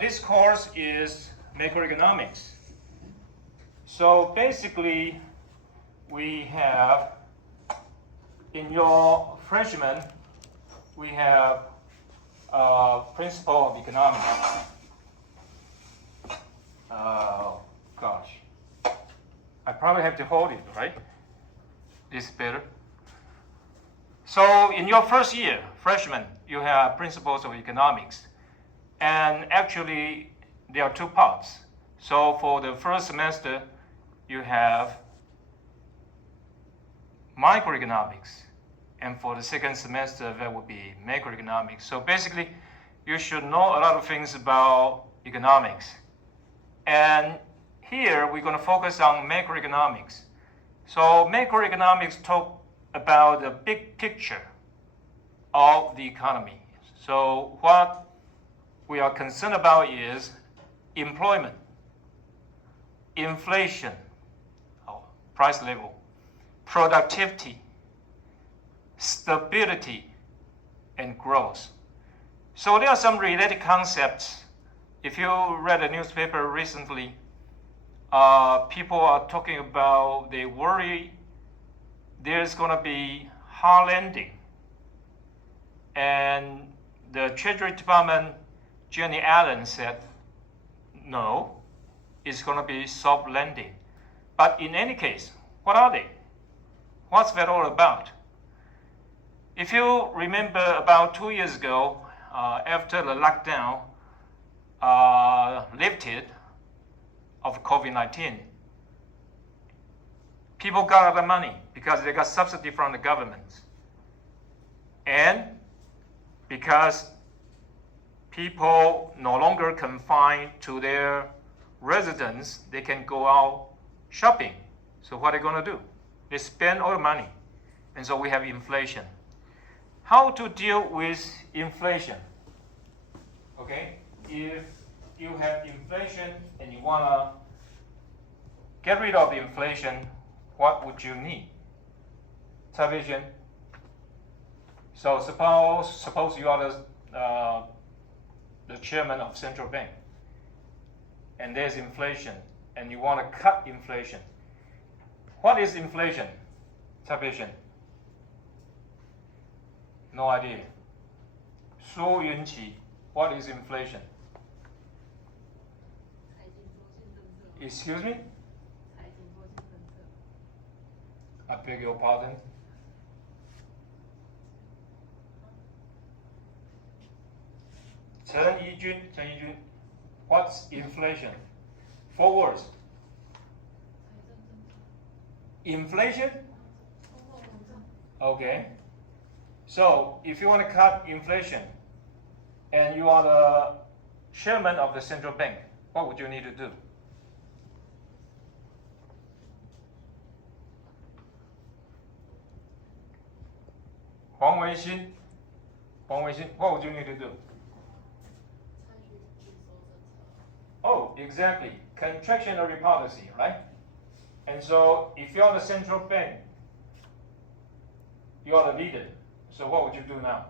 This course is macroeconomics. So basically, we have, in your freshman, we have principle of economics. Gosh. I probably have to hold it, right? This is better. So in your first year, freshman, you have principles of economics. And actually, there are two parts. So for the first semester, you have microeconomics. And for the second semester, that would be macroeconomics. So basically, you should know a lot of things about economics. And here, we're going to focus on macroeconomics. So macroeconomics talk about the big picture of the economy. So what we are concerned about is employment, inflation, price level, productivity, stability, and growth. So there are some related concepts. If you read a newspaper recently, people are talking about, they worry there's going to be hard landing. And the Treasury Department, Jenny Allen, said, no, it's going to be soft landing. But in any case, what are they? What's that all about? If you remember about 2 years ago, after the lockdown lifted of COVID-19, people got a lot of money because they got subsidy from the government. And because people no longer confined to their residence, they can go out shopping. So what are they going to do? They spend all the money. And so we have inflation. How to deal with inflation? Okay, if you have inflation and you want to get rid of the inflation, what would you need? Television. So suppose you are the chairman of central bank, and there's inflation, and you want to cut inflation. What is inflation? Television. No idea. Su Yunqi, what is inflation? Excuse me? I beg your pardon? Chen Yijun, what's inflation? 4 words. Inflation? Okay. So if you want to cut inflation and you are the chairman of the central bank, what would you need to do? Huang Weixin, what would you need to do? Oh, exactly. Contractionary policy, right? And so if you're the central bank, you are the leader. So what would you do now?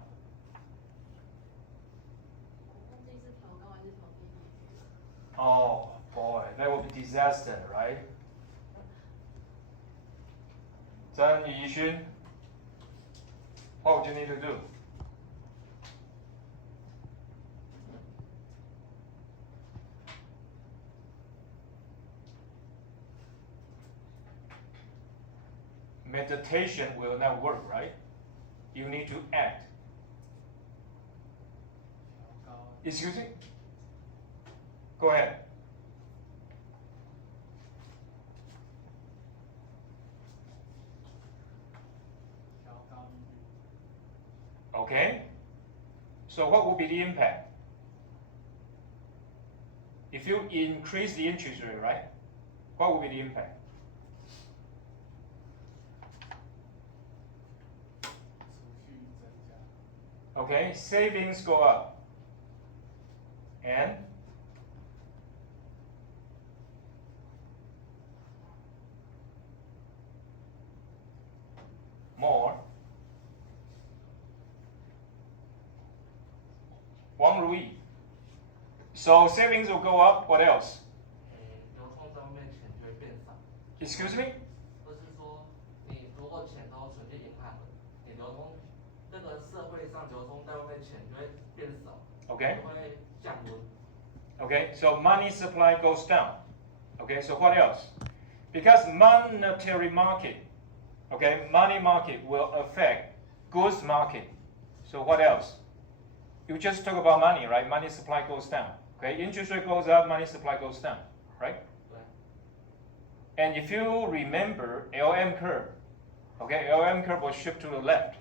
Oh boy, that would be disaster, right? Zhang Yixun, what would you need to do? Meditation will not work, right? You need to act. Excuse me? Go ahead. Okay. So what will be the impact? If you increase the interest rate, right? What will be the impact? Okay, savings go up. And more. Wang Rui, So savings will go up. What else? 流通上面钱就会变少。Excuse me? 不是说你如果钱都存进银行了，你流通这个社会上流通在外面钱就会变少， Okay. 就会降温。Okay, so money supply goes down. Okay, so what else? Because monetary market, okay, money market will affect goods market. So what else? You just talk about money, right? Money supply goes down. Okay, interest rate goes up, money supply goes down, right? And if you remember LM curve, okay, LM curve will shift to the left.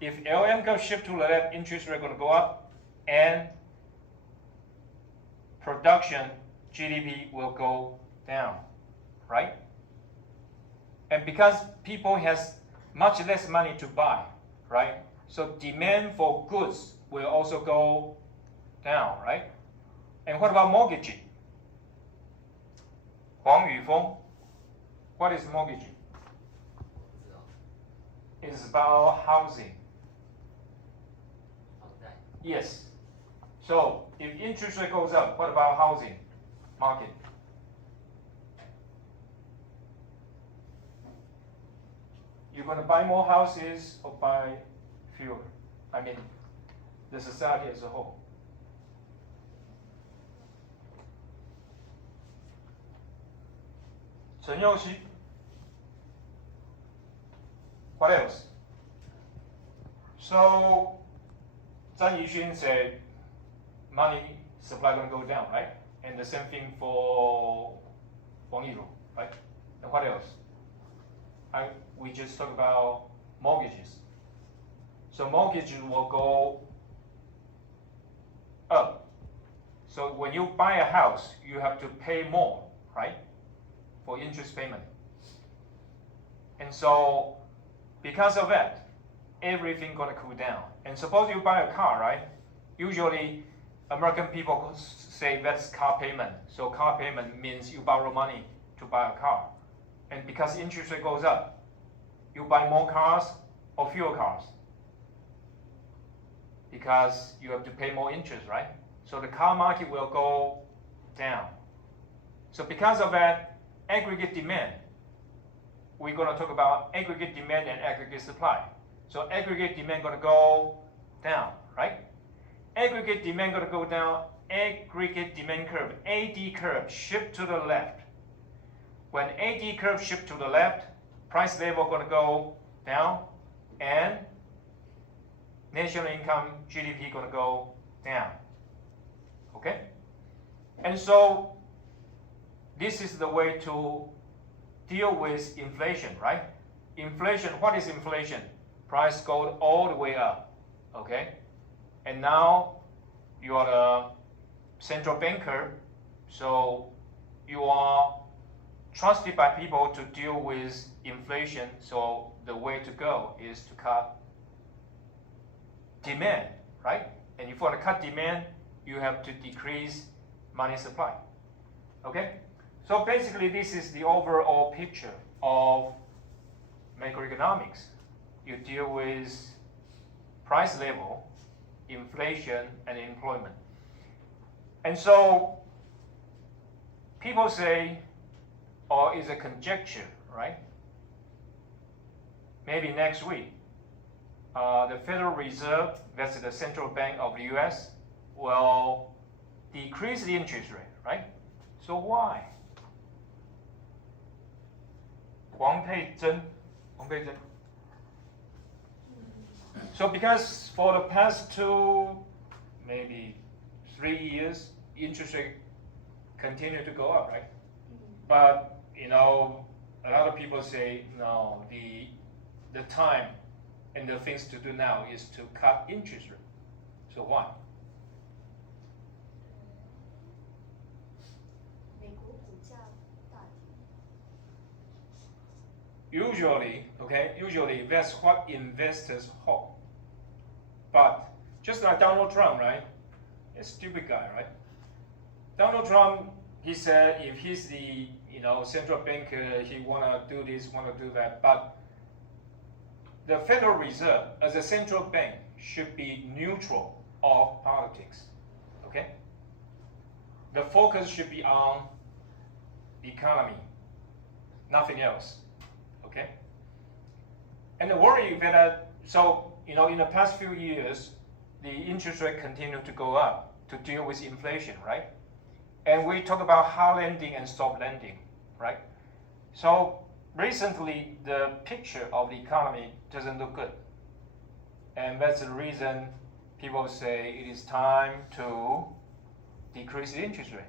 If LM curve shift to the left, interest rate going to go up, and production GDP will go down, right? And because people has much less money to buy, right? So demand for goods will also go down, right? And what about mortgage? Huang Yufeng, what is mortgage? It's about housing. Yes. So if interest rate goes up, what about housing market? You're going to buy more houses or buy fewer? I mean, the society as a whole. Chen Youxi. What else? So, Zhang Yixun said money supply going to go down, right? And the same thing for Wang Yiru, right? And what else? We just talked about mortgages. So mortgages will go up. So when you buy a house, you have to pay more, right? For interest payment. And so because of that, everything gonna cool down. And suppose you buy a car, right? Usually American people say that's car payment. So car payment means you borrow money to buy a car. And because interest rate goes up, you buy more cars or fewer cars. Because you have to pay more interest, right? So the car market will go down. So because of that, aggregate demand, we're going to talk about aggregate demand and aggregate supply. So aggregate demand going to go down, right? Aggregate demand going to go down, aggregate demand curve, AD curve, shift to the left. When AD curve shift to the left, price level going to go down, and national income, GDP going to go down. Okay? And so this is the way to deal with inflation, right? Inflation, what is inflation? Price goes all the way up, okay? And now you are the central banker, so you are trusted by people to deal with inflation, so the way to go is to cut demand, right? And if you want to cut demand, you have to decrease money supply, okay? So basically, this is the overall picture of macroeconomics. You deal with price level, inflation, and employment. And so people say, or is a conjecture, right? Maybe next week, the Federal Reserve, that's the central bank of the US, will decrease the interest rate, right? So why? Wang Peizhen. So because for the past 2, maybe 3 years, interest rate continue to go up, right? But you know, a lot of people say no, the time and the things to do now is to cut interest rate. So why? Usually that's what investors hope. But just like Donald Trump, right? A stupid guy, right? Donald Trump, he said if he's the central banker, he wanna do this, wanna do that. But the Federal Reserve, as a central bank, should be neutral of politics. Okay? the focus should be on the economy, nothing else. Okay? And the worry that, so, in the past few years, the interest rate continued to go up to deal with inflation, right? And we talk about hard landing and soft landing, right? So recently, the picture of the economy doesn't look good. And that's the reason people say it is time to decrease the interest rate.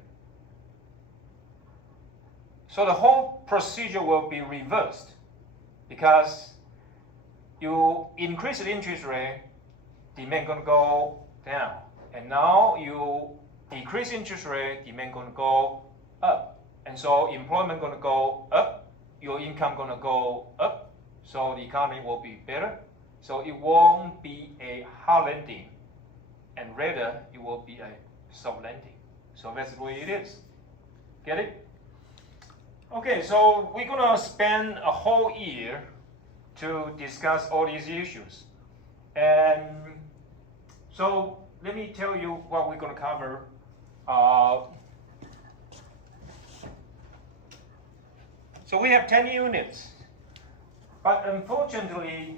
So the whole procedure will be reversed because you increase the interest rate, demand gonna go down. And now you decrease interest rate, demand gonna go up. And so employment gonna go up, your income gonna go up, so the economy will be better. So it won't be a hard landing, and rather it will be a soft landing. So that's the way it is. Get it? Okay, so we're gonna spend a whole year to discuss all these issues. And so let me tell you what we're gonna cover. So we have 10 units, but unfortunately,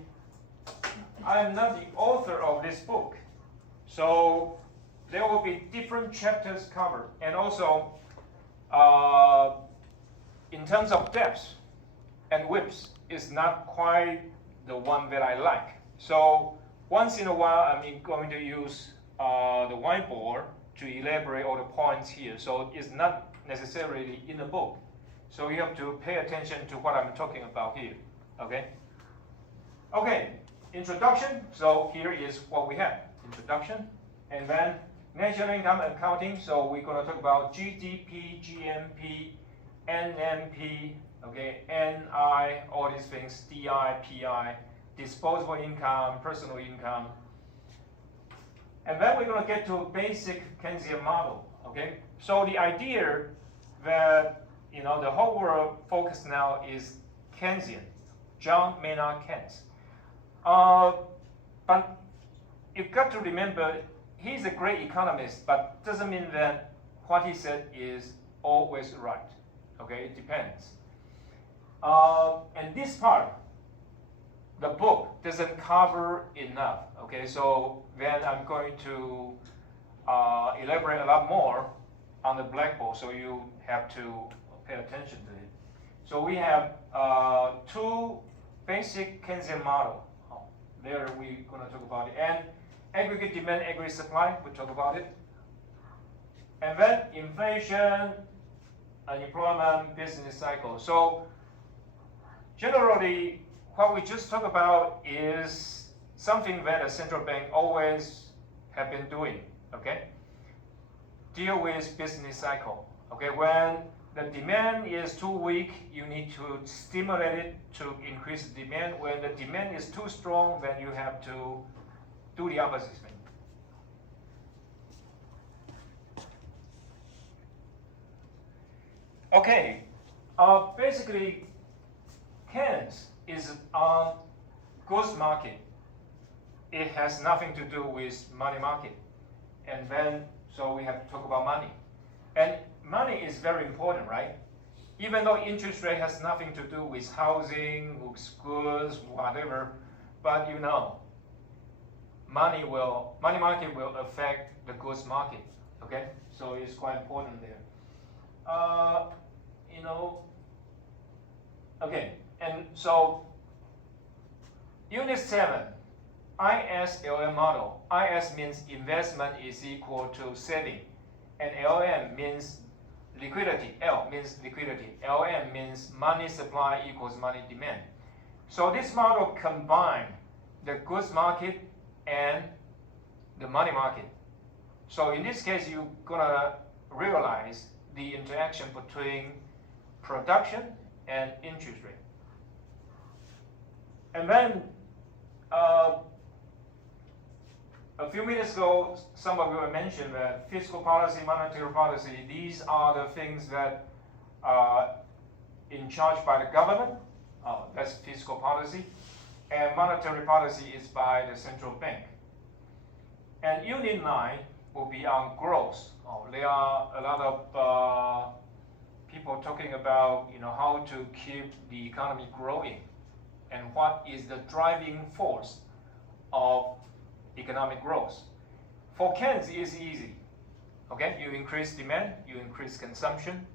I am not the author of this book. So there will be different chapters covered, and also in terms of depth and width, is not quite the one that I like. So once in a while, I'm going to use the whiteboard to elaborate all the points here. So it's not necessarily in the book. So you have to pay attention to what I'm talking about here. Okay? Okay, introduction. So here is what we have. Introduction. And then national income accounting. So we're going to talk about GDP, GMP, NMP, okay, NI, all these things, DI, PI, disposable income, personal income. And then we're going to get to basic Keynesian model, okay? So the idea that, the whole world focus now is Keynesian, John Maynard Keynes. But you've got to remember, he's a great economist, but doesn't mean that what he said is always right, okay? It depends. And this part, the book doesn't cover enough, okay? So then I'm going to elaborate a lot more on the blackboard, so you have to pay attention to it. So we have two basic Keynesian model. There we're going to talk about it. And aggregate demand, aggregate supply, we'll talk about it. And then inflation, unemployment, business cycle. So generally, what we just talked about is something that a central bank always have been doing, okay? Deal with business cycle, okay? When the demand is too weak, you need to stimulate it to increase the demand. When the demand is too strong, then you have to do the opposite thing. Okay, basically, Keynes is on goods market. It has nothing to do with money market. And then, so we have to talk about money. And money is very important, right? Even though interest rate has nothing to do with housing, with goods, whatever, but money market will affect the goods market, okay? So it's quite important there. Okay, and so Unit 7, ISLM model. IS means investment is equal to saving, and LM means liquidity. L means liquidity. LM means money supply equals money demand. So this model combines the goods market and the money market. So in this case, you're gonna realize the interaction between production and interest rate. And then a few minutes ago, some of you mentioned that fiscal policy, monetary policy, these are the things that are in charge by the government. That's fiscal policy. And monetary policy is by the central bank. And Unit 9, will be on growth. There are a lot of people talking about how to keep the economy growing and what is the driving force of economic growth. For Keynes, it's easy. Okay, you increase demand, you increase consumption.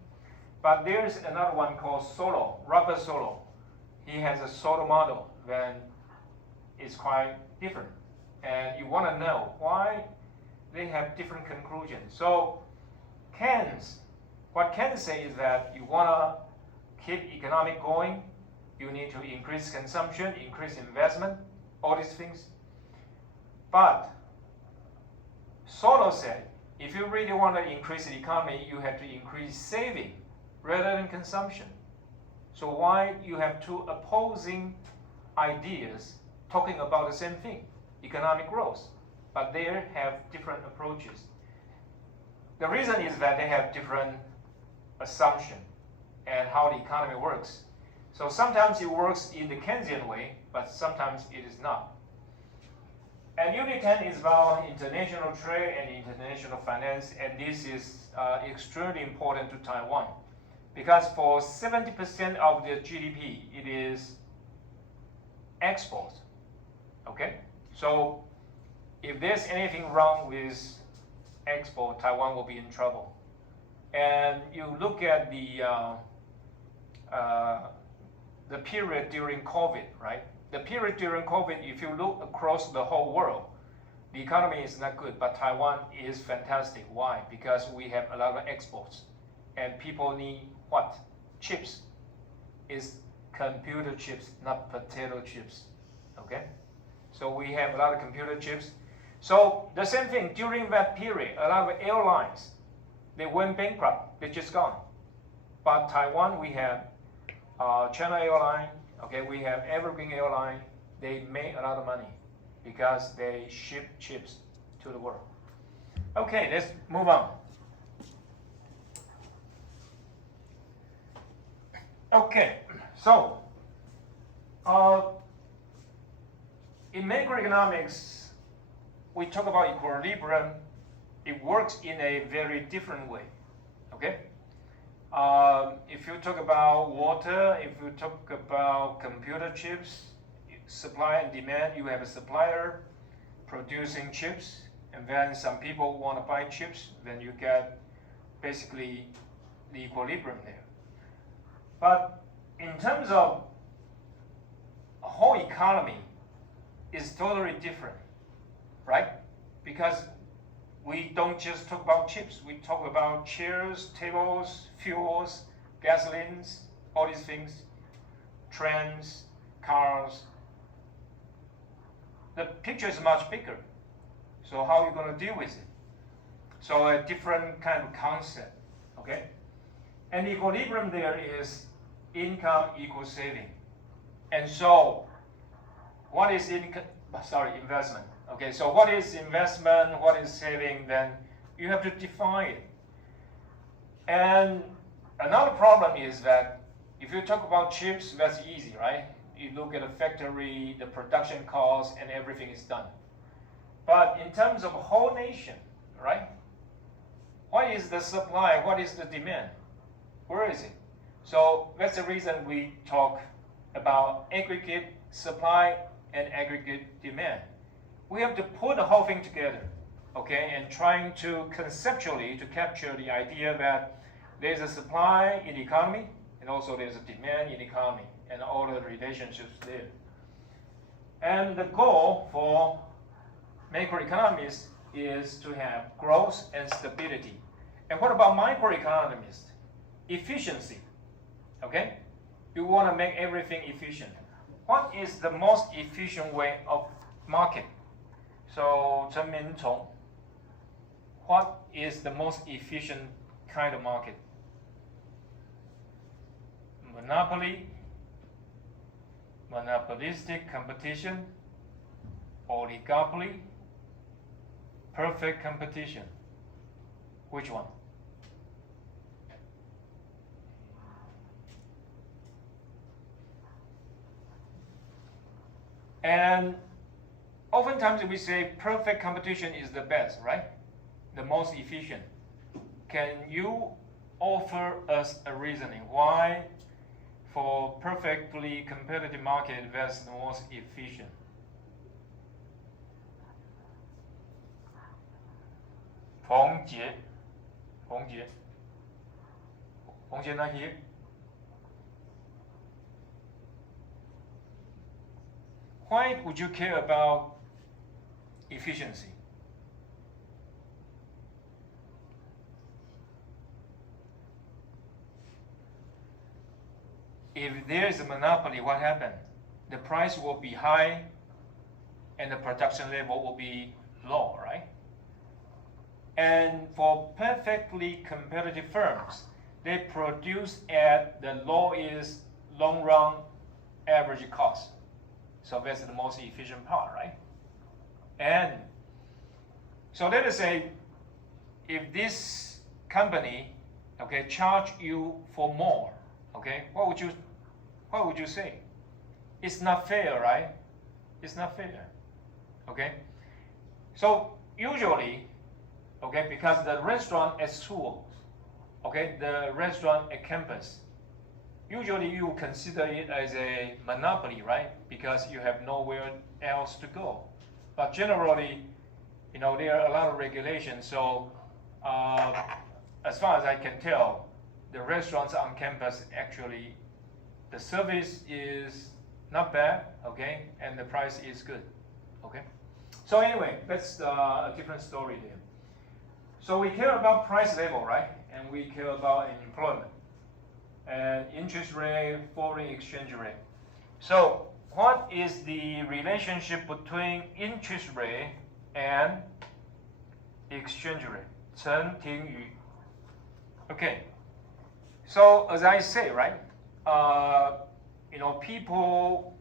But there's another one called Solow, Robert Solow. He has a Solow model that is quite different. And you want to know why they have different conclusions. So Keynes, what Keynes says is that you want to keep economic going, you need to increase consumption, increase investment, all these things. But Solow said, if you really want to increase the economy, you have to increase saving rather than consumption. So why you have two opposing ideas talking about the same thing, economic growth, but they have different approaches. The reason is that they have different assumption and how the economy works. So sometimes it works in the Keynesian way, but sometimes it is not. And Unit 10 is about international trade and international finance, and this is extremely important to Taiwan because for 70% of the GDP, it is export. Okay? So if there's anything wrong with export, Taiwan will be in trouble. And you look at the period during COVID, right? The period during COVID, if you look across the whole world, the economy is not good, but Taiwan is fantastic. Why? Because we have a lot of exports, and people need what? Chips. It's computer chips, not potato chips. Okay? So we have a lot of computer chips. So the same thing, during that period, a lot of airlines, they went bankrupt, they just gone. But Taiwan, we have China Airline, okay, we have Evergreen Airline. They make a lot of money because they ship chips to the world. Okay, let's move on. Okay, so in macroeconomics, we talk about equilibrium. It works in a very different way. Okay. If you talk about water, if you talk about computer chips, supply and demand, you have a supplier producing chips, and then some people want to buy chips, then you get basically the equilibrium there. But in terms of a whole economy, it's totally different, right? Because we don't just talk about chips, we talk about chairs, tables, fuels, gasolines, all these things, trains, cars. The picture is much bigger. So how are you going to deal with it? So a different kind of concept, okay? And equilibrium there is income equals saving. And so what is investment? Okay, so what is investment, what is saving, then you have to define it. And another problem is that if you talk about chips, that's easy, right? You look at a factory, the production cost, and everything is done. But in terms of a whole nation, right? What is the supply? What is the demand? Where is it? So that's the reason we talk about aggregate supply and aggregate demand. We have to put the whole thing together, okay, and trying to conceptually to capture the idea that there's a supply in the economy and also there's a demand in the economy and all the relationships there. And the goal for macroeconomists is to have growth and stability. And what about microeconomists? Efficiency, okay? You want to make everything efficient. What is the most efficient way of market? So, Chen Minchong, what is the most efficient kind of market? Monopoly, monopolistic competition, oligopoly, perfect competition. Which one? And oftentimes we say perfect competition is the best, right? the most efficient? Can you offer us a reasoning why for perfectly competitive market that's the most efficient? Phong Jie not here. Why would you care about efficiency? If there is a monopoly, what happens? The price will be high and the production level will be low, right? And for perfectly competitive firms, they produce at the lowest long run average cost. So that's the most efficient part, right? And so let us say if this company, okay, charge you for more, okay, what would you say? It's not fair, right? It's not fair. Okay? So usually, okay, because the restaurant at school, okay, the restaurant at campus, usually you consider it as a monopoly, right? Because you have nowhere else to go. But generally, you know, there are a lot of regulations. So as far as I can tell, the restaurants on campus actually, the service is not bad, okay, and the price is good, okay. So anyway, that's a different story there. So we care about price level, right? And we care about employment and interest rate, foreign exchange rate. So what is the relationship between interest rate and exchange rate? Chen Tingyu. Okay. So as I say, right? You know, people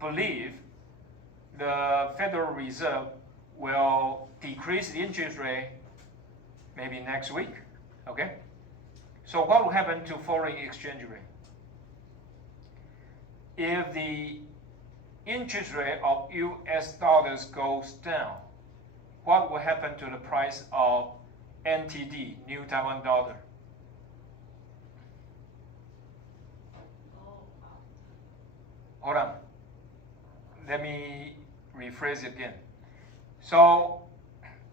believe the Federal Reserve will decrease the interest rate maybe next week, okay? So what will happen to foreign exchange rate? If the interest rate of US dollars goes down, what will happen to the price of NTD, New Taiwan dollar? Hold on. Let me rephrase it again. So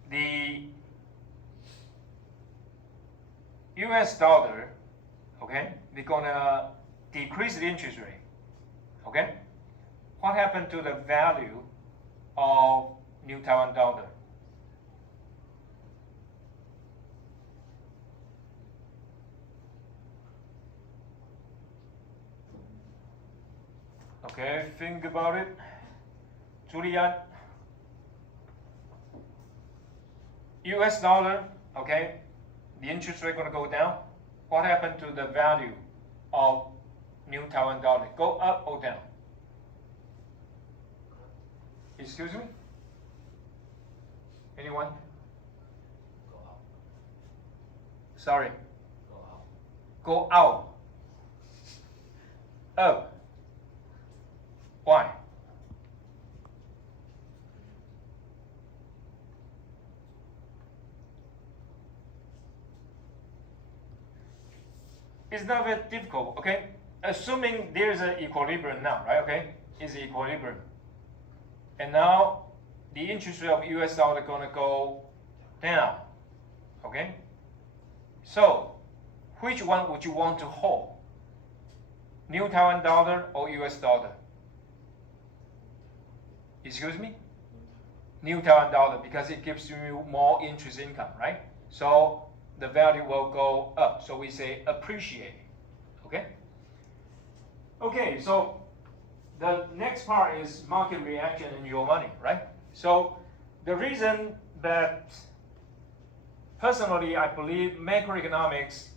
the US dollar, okay, they're gonna decrease the interest rate, okay? What happened to the value of New Taiwan dollar? Okay, think about it. Julian, US dollar, okay, the interest rate gonna go down. What happened to the value of New Taiwan dollar? Go up or down? Excuse me? Anyone? Go up. Sorry. Go up. Go out. Up. Why? It's not very difficult, okay? Assuming there's an equilibrium now, right? Okay, it's equilibrium. And now the interest rate of US dollar is gonna go down, okay? So which one would you want to hold? New Taiwan dollar or US dollar? Excuse me? New Taiwan dollar, because it gives you more interest income, right? So the value will go up. So we say appreciate, okay? Okay, so the next part is market reaction in your money, right? So the reason that personally I believe macroeconomics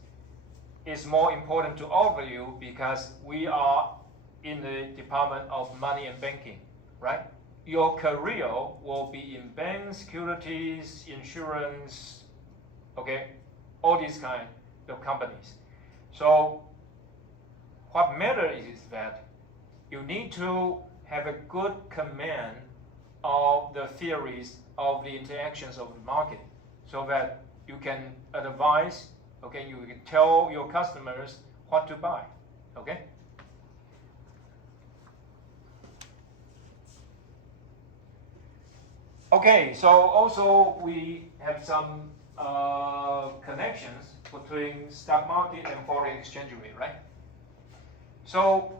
is more important to all of you because we are in the Department of Money and Banking, right? Your career will be in banks, securities, insurance, okay? All these kind of companies. So what matters is that you need to have a good command of the theories of the interactions of the market. so that you can advise, okay, you can tell your customers what to buy, okay? Okay, so also we have some connections between stock market and foreign exchange rate, right? So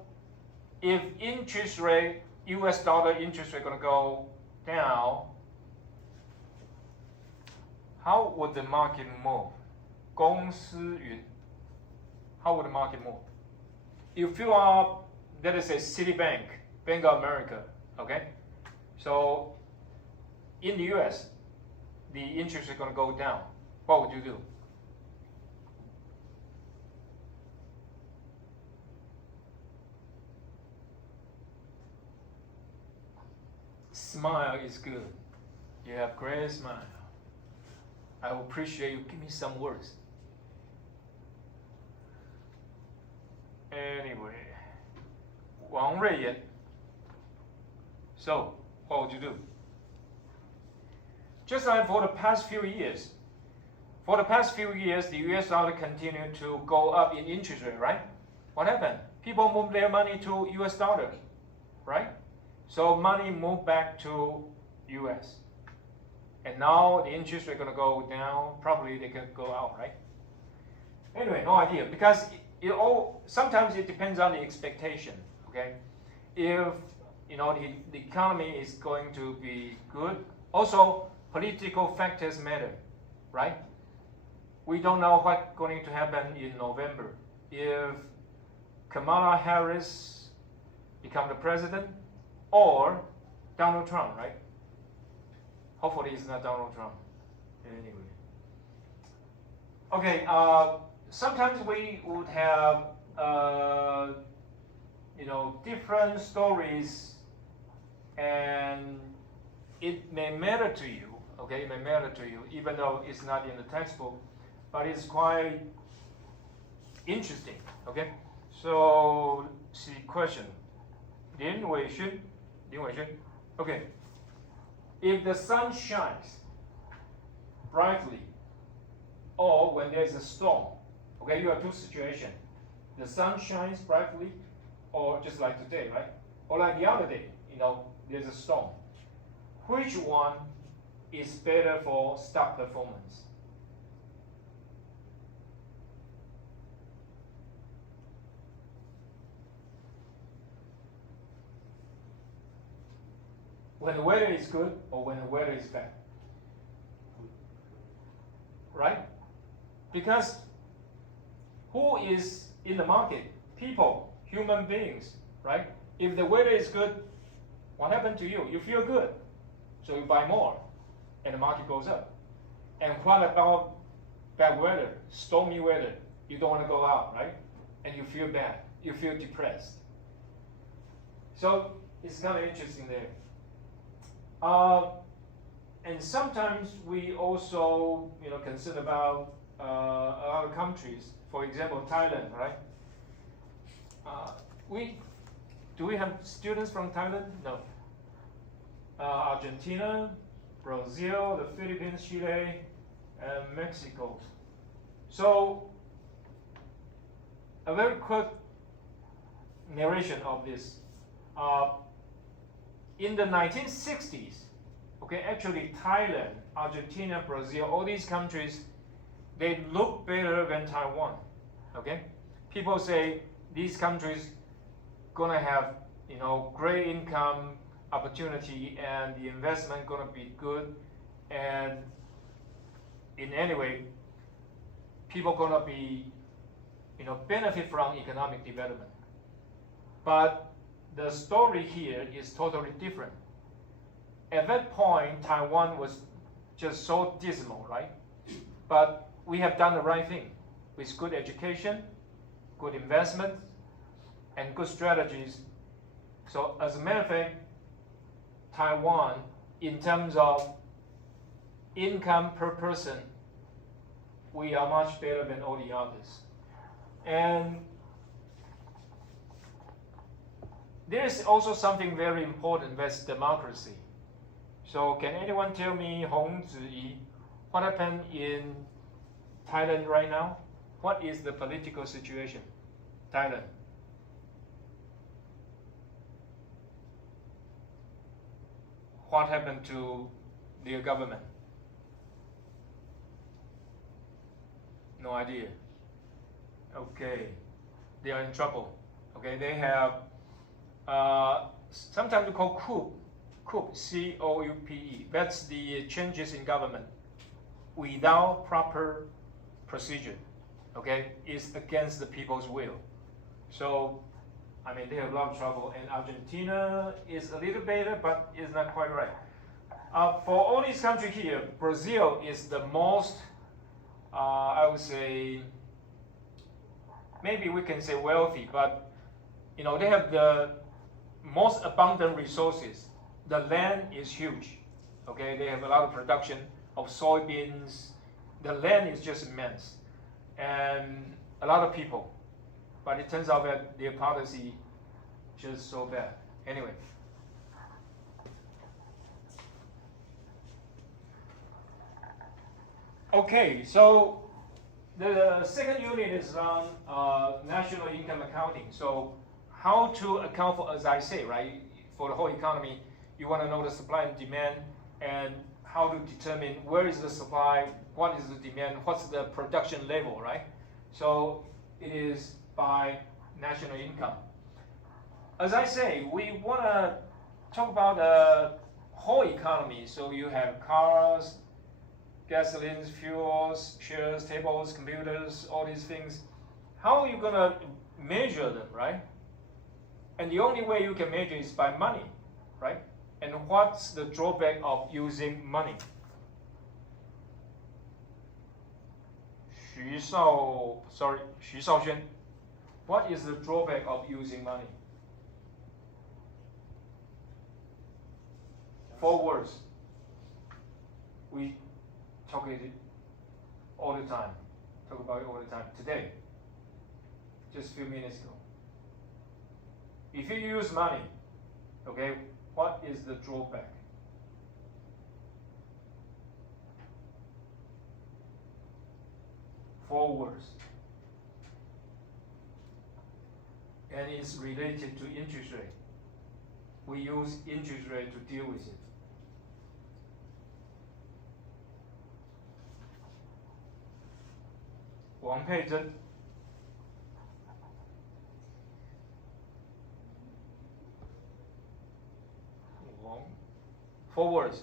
if interest rate, US dollar interest rate gonna go down, how would the market move? 公司云 how would the market move? If you are, let us say, Citibank, Bank of America, okay? So in the US, the interest is going to go down. What would you do? Smile is good. You have great smile. I will appreciate you. Give me some words. Anyway, Wang Ruiyan. So, what would you do? Just like for the past few years, the US dollar continued to go up in interest rate, right? What happened? People moved their money to US dollars, right? So money moved back to US. And now the interest rate gonna go down, probably they can go out, right? Anyway, no idea, because sometimes it depends on the expectation, okay? If the economy is going to be good, also political factors matter, right? We don't know what's going to happen in November. If Kamala Harris become the president, or Donald Trump, right? Hopefully it's not Donald Trump. Anyway. Okay, sometimes we would have, different stories, and it may matter to you, okay? It may matter to you, even though it's not in the textbook, but it's quite interesting, okay? So, see question. Lin Weixun. Okay. If the sun shines brightly, or when there's a storm, okay, you have two situations. The sun shines brightly, or just like today, right? Or like the other day, there's a storm. Which one is better for stock performance? When the weather is good or when the weather is bad? Right? Because who is in the market? People, human beings, right? If the weather is good, what happened to you? You feel good. So you buy more and the market goes up. And what about bad weather, stormy weather? You don't want to go out, right? And you feel bad. You feel depressed. So it's kind of interesting there. And sometimes we also, consider about other countries. For example, Thailand, right? Do we have students from Thailand? No. Argentina, Brazil, the Philippines, Chile, and Mexico. So, a very quick narration of this. In the 1960s, okay, actually Thailand, Argentina, Brazil, all these countries, they look better than Taiwan, okay? People say these countries gonna have, great income opportunity and the investment gonna be good, and in any way, people gonna be, benefit from economic development. But the story here is totally different. At that point, Taiwan was just so dismal, right? But we have done the right thing with good education, good investment, and good strategies. So as a matter of fact, Taiwan, in terms of income per person, we are much better than all the others. And there is also something very important, that's democracy. So can anyone tell me, Hong Ziyi, what happened in Thailand right now? What is the political situation? Thailand. What happened to their government? No idea. Okay, they are in trouble. Okay, they have sometimes we call coup, C-O-U-P-E. That's the changes in government without proper procedure. Okay, it's against the people's will. So, I mean, they have a lot of trouble. And Argentina is a little better, but it's not quite right. For all these countries here, Brazil is the most, I would say, maybe we can say wealthy, but you know, they have the most abundant resources. The land is huge. Okay, they have a lot of production of soybeans. The land is just immense, and a lot of people. But it turns out that their policy just so bad. Anyway. Okay, so the second unit is on national income accounting. So how to account for, as I say, right, for the whole economy, you want to know the supply and demand and how to determine where is the supply, what is the demand, what's the production level, right? So it is by national income. As I say, we want to talk about the whole economy. So you have cars, gasolines, fuels, shares, tables, computers, all these things. How are you going to measure them, right? And the only way you can measure is by money, right? And what's the drawback of using money? Xu Shaoxuan, what is the drawback of using money? 4 words. We talk it all the time. Talk about it all the time. Today, just a few minutes ago. If you use money, okay, what is the drawback? Four words. And it's related to interest rate. We use interest rate to deal with it. Wang Peizhen. Wang. 4 words.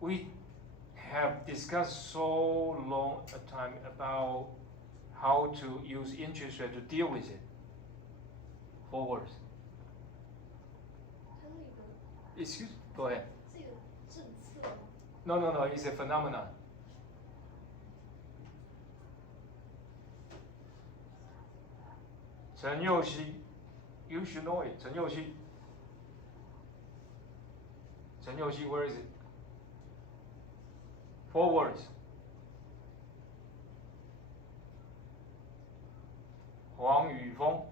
We have discussed so long a time about how to use interest rate to deal with it. 4 words. Excuse me, go ahead. No, it's a phenomenon. Chen Youxi, you should know it. Chen Youxi. Chen Youxi, where is it? 4 words. Huang Yufeng.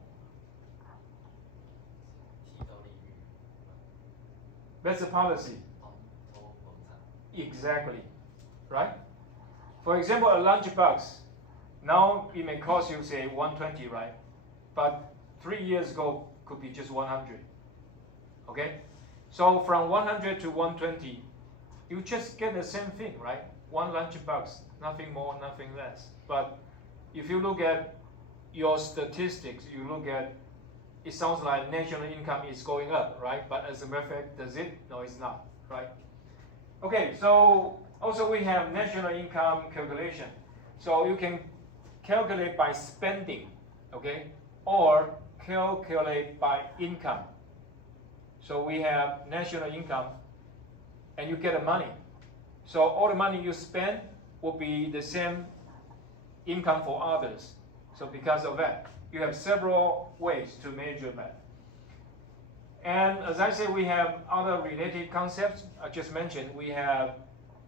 That's a policy. Exactly. Right? For example, a lunchbox. Now it may cost you, say, 120, right? But 3 years ago could be just 100. Okay? So from 100 to 120, you just get the same thing, right? 1 lunchbox, nothing more, nothing less. But if you look at your statistics, you look at, it sounds like national income is going up, right? But as a matter of fact, does it? No, it's not, right? Okay, so also we have national income calculation. So you can calculate by spending, okay? Or calculate by income. So we have national income, and you get the money. So all the money you spend will be the same income for others. So because of that, you have several ways to measure that. And as I said, we have other related concepts. I just mentioned we have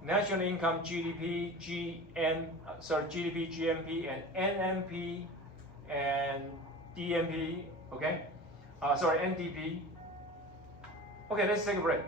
national income, GDP, GDP, GMP, and NMP, and DMP. Okay. sorry, NDP. Okay, let's take a break.